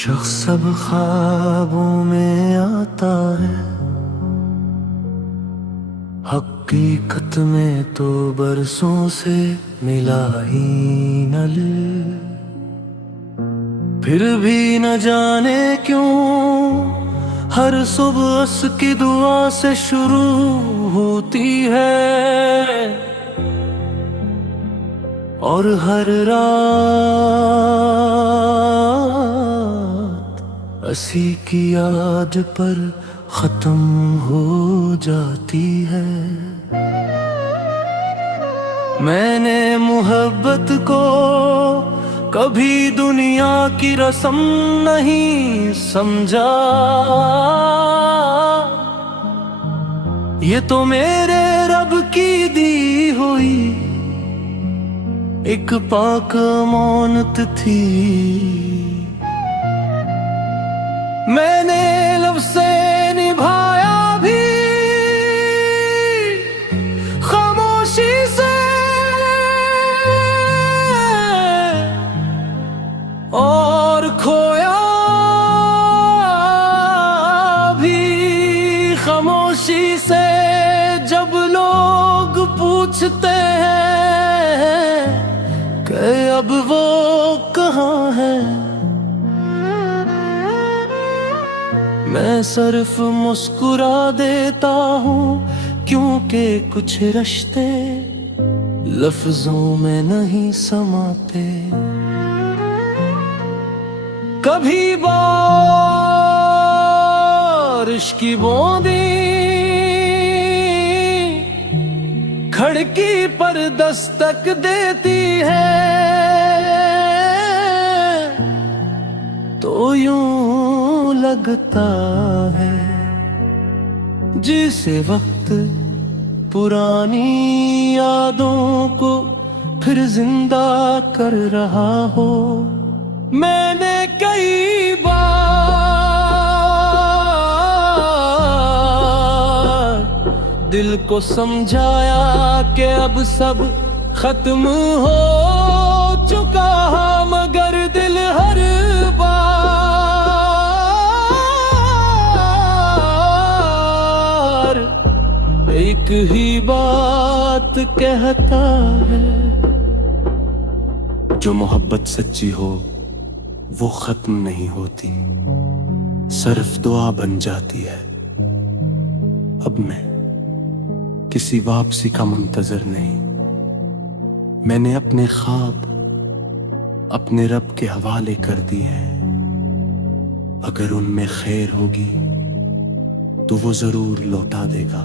शख्स सब ख्वाबों में आता है, हकीकत में तो बरसों से मिला ही न ले। फिर भी न जाने क्यों हर सुबह उसकी दुआ से शुरू होती है और हर रात हंसी की याद पर खत्म हो जाती है। मैंने मोहब्बत को कभी दुनिया की रस्म नहीं समझा, ये तो मेरे रब की दी हुई एक पाक अमानत थी। मैंने लब से निभाया भी खामोशी से, और खोया भी खामोशी से। जब लोग पूछते हैं कि अब वो कहाँ है, मैं सिर्फ मुस्कुरा देता हूँ, क्योंकि कुछ रिश्ते लफ्जों में नहीं समाते। कभी बारिश की बूंदी खिड़की पर दस्तक देती है, तो यूं लगता है जिसे वक्त पुरानी यादों को फिर जिंदा कर रहा हो। मैंने कई बार दिल को समझाया कि अब सब खत्म हो चुका, मगर दिल हर बार एक ही बात कहता है। जो मोहब्बत सच्ची हो वो खत्म नहीं होती, सिर्फ दुआ बन जाती है। अब मैं किसी वापसी का मुंतजर नहीं, मैंने अपने ख्वाब अपने रब के हवाले कर दिए हैं। अगर उनमें खैर होगी तो वो जरूर लौटा देगा,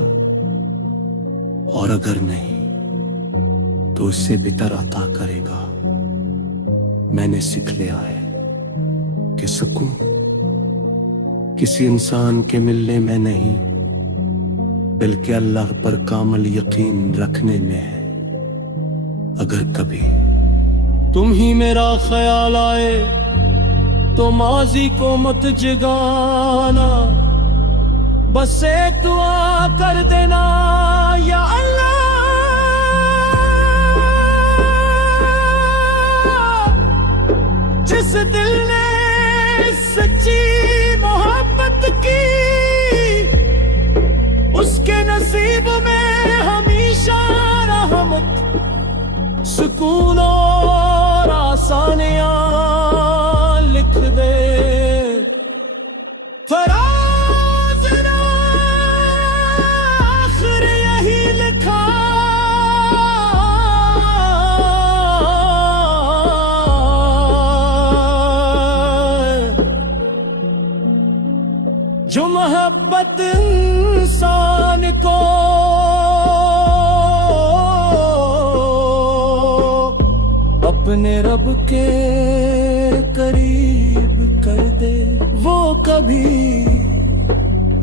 और अगर नहीं तो उससे बेहतर अता करेगा। मैंने सीख लिया है कि सुकून किसी इंसान के मिलने में नहीं, बल्कि अल्लाह पर कामिल यकीन रखने में है। अगर कभी तुम ही मेरा ख्याल आए तो माजी को मत जगाना, बस एक दुआ कर देना, या अल्लाह जिस दिल ने सच्ची मोहब्बत की, उसके नसीब में हमेशा रहमत, सुकून और आसानियां लिख दे। फराज ने आखिर यही लिखा, जो मोहब्बत इंसान को अपने रब के करीब कर दे, वो कभी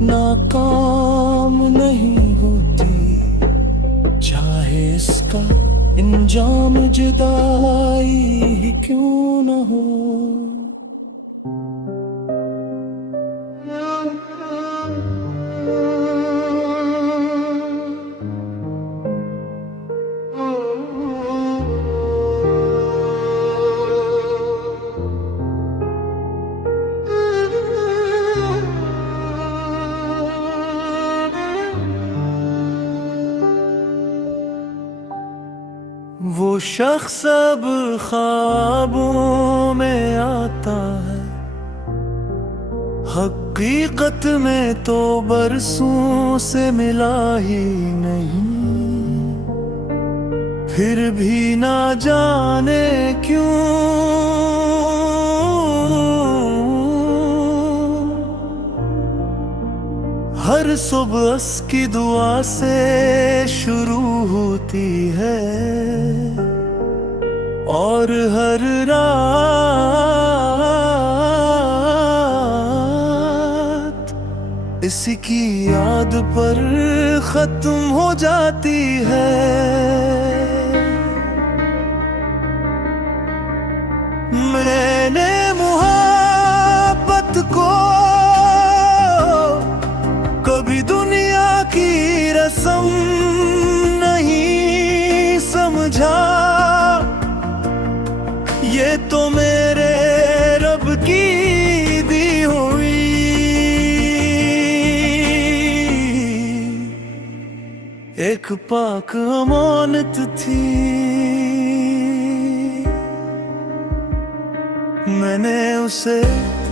नाकाम नहीं होती, चाहे इसका इंजाम जुदाई ही क्यों न हो। शख्स अब ख्वाबों में आता है, हकीकत में तो बरसों से मिला ही नहीं। फिर भी ना जाने क्यों हर सुबह की दुआ से शुरू होती है और हर रात इसी की याद पर खत्म हो जाती है। मैंने मोहब्बत को कभी दुनिया की रस्म नहीं समझा, ये तो मेरे रब की दी हुई एक पाक अमानत थी। मैंने उसे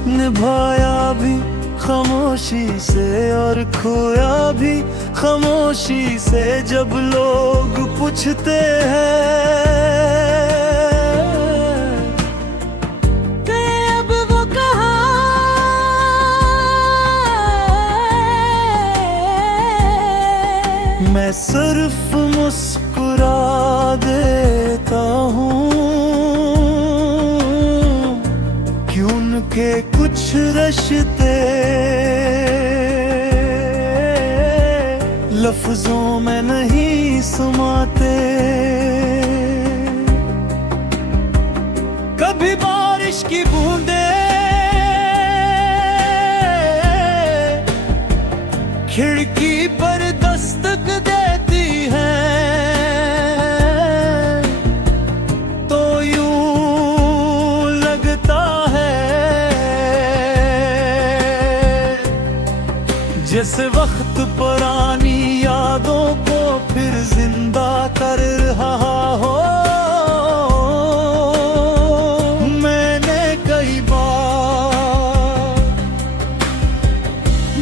निभाया भी खामोशी से और खोया भी खामोशी से। जब लोग पूछते हैं कि अब वो कहाँ, मैं सिर्फ मुस्कुरा देता हूँ कि उनके कुछ रिश्ते लफ्जों में नहीं समाते। कभी बारिश की बूंदें खिड़की पर दस्तक देती हैं तो यूं लगता है जैसे वक्त पुरानी यादों को फिर जिंदा कर रहा हो। मैंने कई बार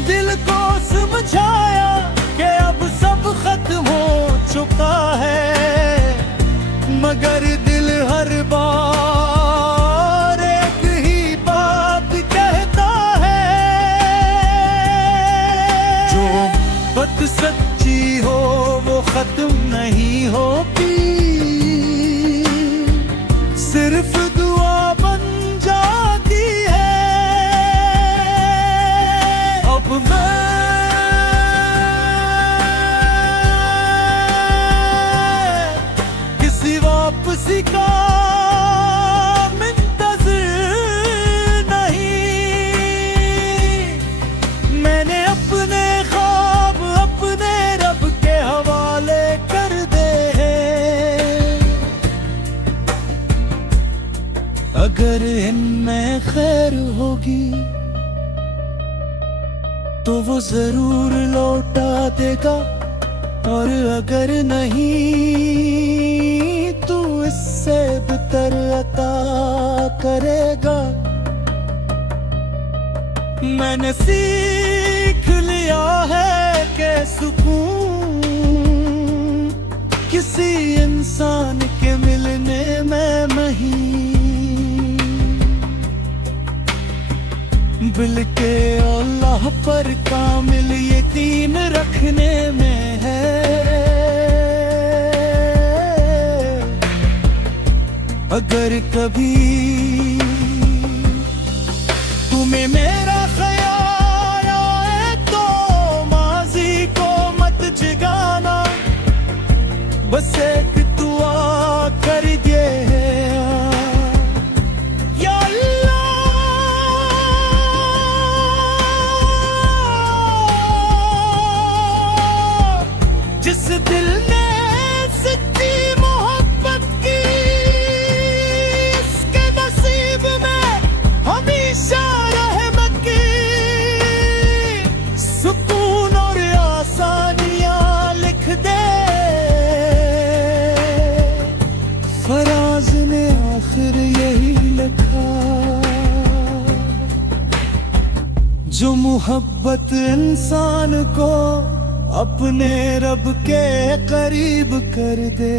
दिल को समझाया कि अब सब खत्म हो चुका है, मगर दिल हर बार एक ही बात कहता है, जो बात सच्ची हो वो खत्म नहीं होती, सिर्फ दुआ बन जाती है। अब मैं किसी वापसी का अगर इनमें खैर होगी तो वो जरूर लौटा देगा, और अगर नहीं तो इससे बेहतर अता करेगा। मैंने सीख लिया है कि सुकून किसी इंसान के मिलने में नहीं, बल्कि अल्लाह पर कामिल यकीन रखने में है। अगर कभी तुम्हें मेरा ख्याल आए तो माजी को मत जगाना, बस एक दुआ कर दे जिस दिल ने सच्ची मोहब्बत की, इसके नसीब में हमेशा रहमत की, सुकून और आसानियां लिख दे। मोहब्बत इंसान को अपने रब के करीब कर दे,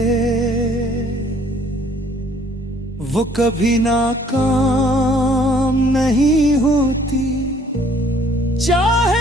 वो कभी नाकाम नहीं होती, चाहे